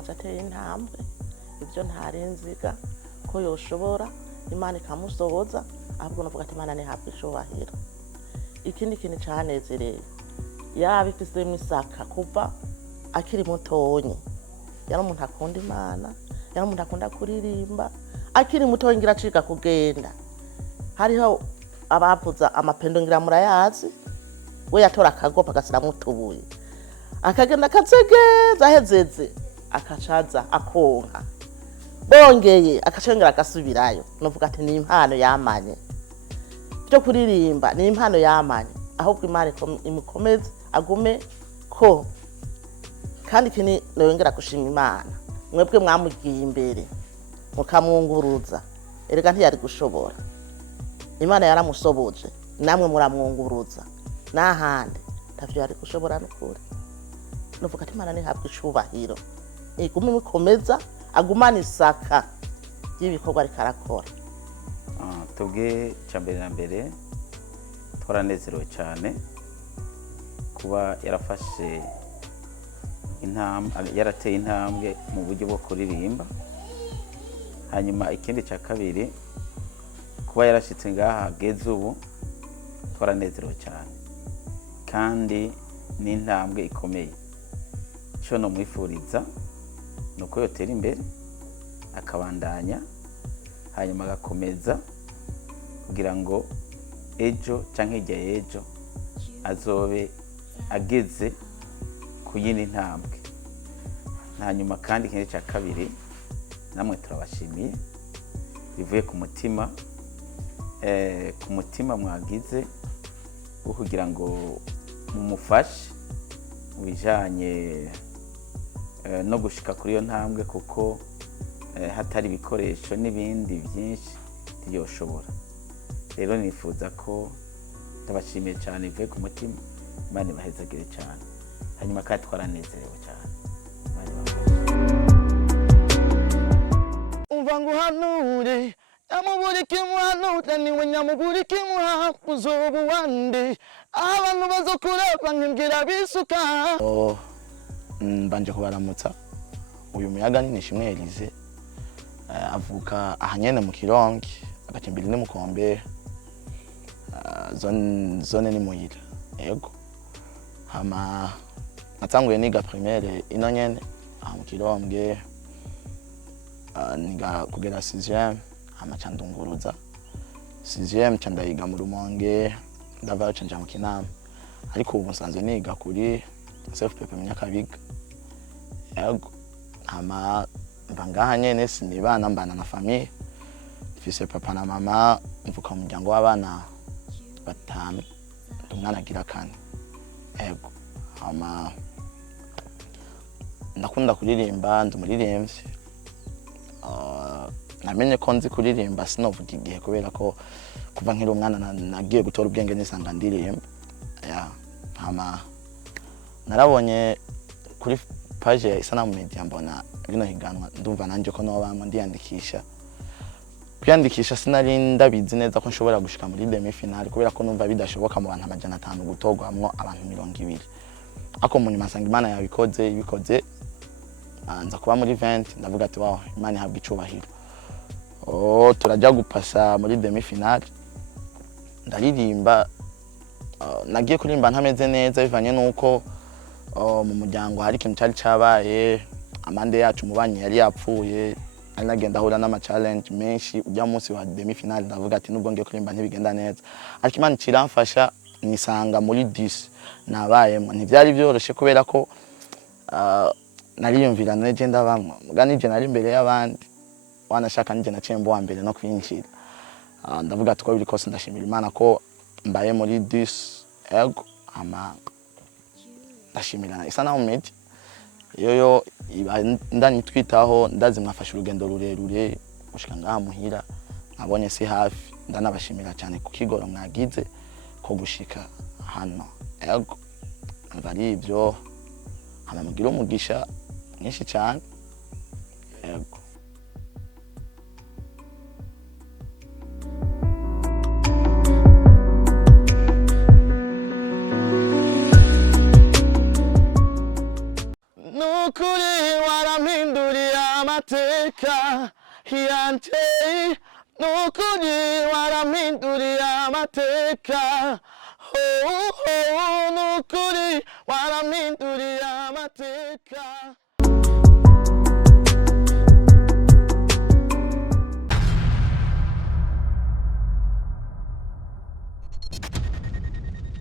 amanza ateye intambwe ibyo ntarenziga ko yoshobora Imana ikamusohoza ahubwo navuga ati Imana nihabwe icubahiro. Ikindi kintu canezereye yabifise misaka kuva akiri mutonyi yari umuntu akunda Imana yari umuntu akunda kuririmba akiri mutonyi ngira acika kugenda hariho abavuza amapendo ngira murayazi we yatora akagopa gasira mutubuye akagenda katsegeza hezeze akacaza akonka bongeye akacengera agasubirayo novuga ati ni impano yamanye byo kuririmba ni impano yamanye ahubwo Imana imukomeze agume ko kandi kini noyongera gushima Imana mwebwe mwamugiye imbere mukamwunguruza erega ntiyari gushobora Imana yaramusoboje namwe muramwunguruza n'ahandi tavyo yari gushobora n'ukuri novuga ati Imana nihabwe icubahiro igume mukomeza agumana isaka y'ibikorwa ariko arakora. Tubwe cyambere na mbere twaranezerewe cyane kuba yarafashe yarateye intambwe mu buryo bwo kuririmba. Hanyuma ikindi cya kabiri kuba yarashitse ngaha hageze ubu twaranezerewe cyane kandi ni intambwe ikomeye. Cyo no mwifuriza nuko yotera imbere akabandanya hanyuma agakomeza kugira ngo ejo canke hirya y'ejo azobe ageze ku yindi ntambwe. Hanyuma kandi ikindi cya kabiri namwe turabashimiye bivuye ku mutima mwagize wo kugira ngo mumufashe mu bijanye no gushika kuri iyo ntambwe kuko hatari ibikoresho n'ibindi byinshi tiyoshobora. Rero nifuza ko ndabashimiye cyane bivuye ku mutima Imana ibahezagire cyane hanyuma kandi twaranezerewe cyane. Umva nguhanure Nyamubuliki muhanure niwe nyamubuliki muhakuzobu wande abantu bazokureba nkibwira bisuka. Mbanje kubaramutsa uyu muyaga ni Nishimwe Elyse avuka ahanyene mu Kirongi agacimbiri ni Mukombe zone ni Muyira yego. Hama natanguye niga primaire ino nyene mu Kirongi niga kugera 6e hama candunguruza 6e candayiga mu Rumonge ndavayo canja mu Kinama ariko ubu nsanzwe niga kuri self pepe Munyakabiga yego. Hama mbangaha nyene sinibana mbana na famille mfise papa na mama mvuka mu muryango w'abana batanu umwana agira 4 yego. Hama ndakunda kuririmba ndumuririmbyi namenye ko nzi kuririmba sinovuga igihe kubera ko kuva nkiri umwana nagiye gutora ubwenge nisanga ndirimba ya. Hama narabonye kuri page ya Isanamu Media mbona bino higanwa ndumva nanje ko no bamwe ndiyandikisha kwiyandikisha sinari ndabizi neza ko nshobora gushika muri demi finale kubera ko numva bidashoboka mu bantu 500 gutogwamwo abantu 200 ako mu nyuma sanga Imana yabikoze nza kuba muri 20 ndavuga ati wow Imana ihabwe icubahiro. Turajya gupasa muri demi finale ndaririmba nagiye kurimba ntameze neza bivanye nuko mu muryango hari ikintu cyari cabaye amande yacu mubanye yari yapfuye ari nagenda ahura n'ama challenge menshi ujya munsi wa demi finale ndavuga ati nubwo ngiye kurimba ntibigenda neza ariko Imana kiramfasha nisanga muri 10 nabayemo ntivyari byoroshe kubera ko nariyumvira neje ndabamwe mugani je nari imbere y'abandi wanashaka nije nacembo wa mbere no kwinjira ndavuga ati ko biri kose ndashimira Imana ko mbaye muri 10 ego. Ama ndashimira Isanamu Media yoyo ndani twitaho ndazi mwafasha urugendo rurerure gushika ngaha muhira nkabonye si hafi ndanabashimira cyane ku kigoro mwagize ko gushika hano ego. Bari ibyo hama mugira umugisha mwinshi cyane ego. Nukuri warampinduye yanje nukuri warampinduriye amateka nukuri warampinduriye amateka